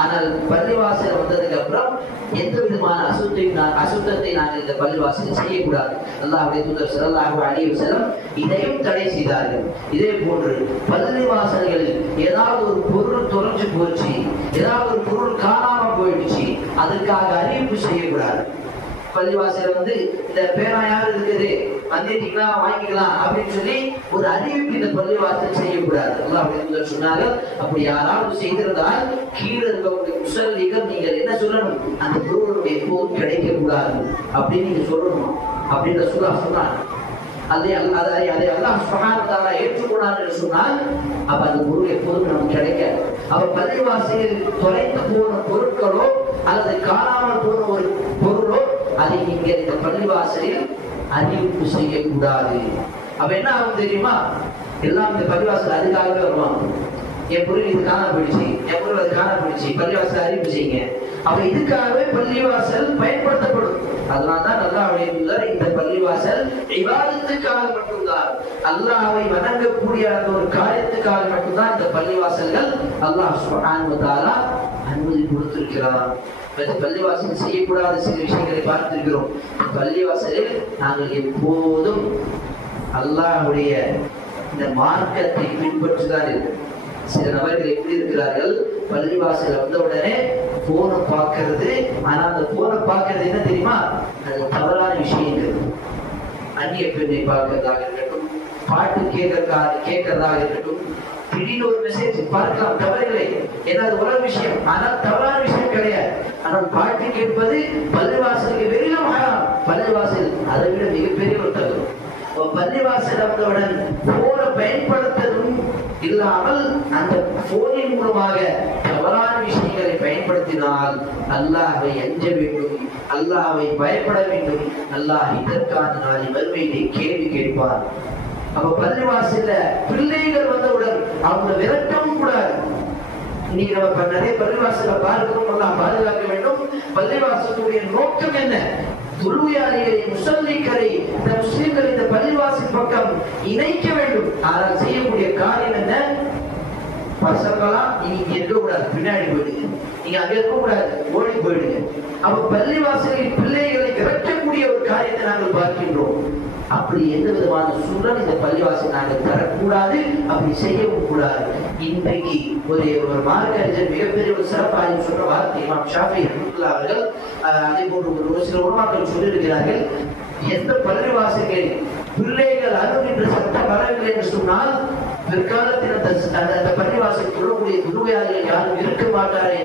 ஆனால் பள்ளிவாசல் வந்ததுக்கு அப்புறம் எந்த விதமான அசுத்தத்தை நாங்கள் இந்த பள்ளிவாசல் செய்யக்கூடாது. அல்லாஹ்வுடைய தூதர் ஸல்லல்லாஹு அலைஹி வஸல்லம் இதையும் தடை செய்தார்கள். இதே போன்று பள்ளிவாசல்களில் ஏதாவது ஒரு பொருள் தொலைஞ்சு போச்சு, ஏதாவது ஒரு பொருள் காணாம போயிடுச்சு, அதற்காக அறிவிப்பு செய்யக்கூடாது. பள்ளிவாசல இந்த பேனா யாரு இருக்குது வந்துட்டீங்களா வாங்கிக்கலாம் அப்படின்னு சொல்லி ஒரு அறிவிப்பு இந்த பள்ளிவாசல் செய்யக்கூடாது. அல்லாஹ் சொன்னார்கள், அப்படி யாராவது செய்திருந்தால் கீழே இருக்கக்கூடிய முஸல்லிகள் நீங்கள் என்ன சொல்லணும், அந்த பொருளுடைய போர் கிடைக்க கூடாது அப்படின்னு நீங்க சொல்லணும் அப்படின்னு ரசூலுல்லாஹ் சொன்னாங்க. அதை அல்லாஹ் சுப்ஹானஹு வ தஆலா ஏற்றுக்கொண்டார் என்று சொன்னால் அப்ப அந்த பொருள் எப்போதும் நமக்கு கிடைக்காது. அப்ப பள்ளிவாசலில் தொலைந்து போன பொருட்களோ அல்லது காணாமல் போன ஒரு பொருளோ அதை நீங்க இந்த பள்ளிவாசலில் அறிவிப்பு செய்யக்கூடாது. அப்ப என்ன ஆகும் தெரியுமா, எல்லாம் இந்த பள்ளிவாசல் அதுக்காகவே வருவாங்க. என் பொருள் இது காண போயிடுச்சு, என் பொருள் அது காண போயிடுச்சு, பள்ளிவாசல் அறிவிப்பு செய்யுங்க. அப்ப இதுக்காகவே பள்ளிவாசல் பயன்படுத்தப்படும். அதனால்தான் அல்லாஹ்வுடைய தூதர் இந்த பள்ளிவாசல் இபாதத்துக்காக மட்டும்தான், அல்லாஹ்வை வணங்கக்கூடிய அந்த ஒரு காரியத்துக்காக மட்டும்தான் இந்த பள்ளிவாசல்கள் அல்லாஹ் சுப்ஹானஹு வ தஆலா அனுமதி கொடுத்திருக்கிறார். பள்ளிவாசல் செய்யக்கூடாத சில விஷயங்களை பார்த்திருக்கிறோம். பள்ளிவாசலில் நாங்கள் எப்போதும் அல்லாஹ்வுடைய இந்த மார்க்கத்தை பின்பற்றுதான் இருக்கும். சில நபர்கள் எப்படி இருக்கிறார்கள், பள்ளிவாசல வந்த உடனே போனை பார்க்கறது. ஆனா அந்த போனை பார்க்கறது என்ன தெரியுமா, அது தவறான விஷயங்கள். அந்நிய பெண்ணை பார்க்கறதாக இருக்கட்டும், பாட்டு கேட்கறதாக இருக்கட்டும், திடீர்னு ஒரு மெசேஜ் பார்க்கலாம், தவறுகளை. ஏன்னா அது உலக விஷயம், ஆனால் தவறான விஷயம் கிடையாது. ஆனால் பாட்டு கேட்பது பள்ளிவாசலுக்கு வெறும் ஹராம். பள்ளிவாசல் அதை விட மிகப்பெரிய ஒரு தவறு. பள்ளிவாசல் வந்தவுடன் போனை பயன்படுத்ததும் இல்லாமல் அந்த போனின் மூலமாக தவறான விஷயங்களை பயன்படுத்தினால் அல்லாஹ்வை அஞ்ச வேண்டும், அல்லாஹ்வை பயப்பட வேண்டும். அல்லாஹ் இதற்கான நாளை மறுமையிலே கேள்வி கேட்பார். அப்ப பள்ளிவாசல்ல பிள்ளைகள் வந்தவுடன் அவங்க விரட்டவும் கூடாது. இன்னைக்கு நம்ம நிறைய பள்ளிவாசல பார்க்கிறோம், அல்லாஹ் பாதுகாக்க வேண்டும். பள்ளிவாசலுடைய நோக்கம் என்ன, தொழுகையாளிகளை முஸல்லிகளை இந்த முஸ்லிம்கள் இந்த பள்ளிவாசல் பக்கம் இணைக்க வேண்டும். ஆனால் செய்யக்கூடிய காரியம் என்ன, பசங்களா நீங்க இருக்க கூடாது, பின்னாடி போயிடுங்க, நீங்க அங்க இருக்க கூடாது, ஓடி போயிடுங்க. அப்ப பள்ளிவாசலில் பிள்ளைகளை விரட்டக்கூடிய ஒரு காரியத்தை நாங்கள் பார்க்கின்றோம். அப்படி எந்த விதமான சூழல் இந்த பள்ளிவாசல் நாங்கள் தரக்கூடாது, அப்படி செய்யவும் கூடாது. இன்றைக்கு ஒரு மார்க்க அறிஞர் மிகப்பெரிய ஒரு சிறப்பாக சொன்ன வார்த்தை இமாம் ஷாஃபி ரஹ்மத்துல்லாஹி அவர்கள், அதே போன்று ஒரு சில உலமாக்கள் சொல்லியிருக்கிறார்கள், எந்த பள்ளிவாசல்களில் பிள்ளைகள் அழுகின்ற சட்டம் வரவில்லை என்று சொன்னால் பிற்காலத்தில் அந்த பள்ளிவாசல் சொல்லக்கூடிய குருவையாளர்கள் யாரும் இருக்க மாட்டார்கள்.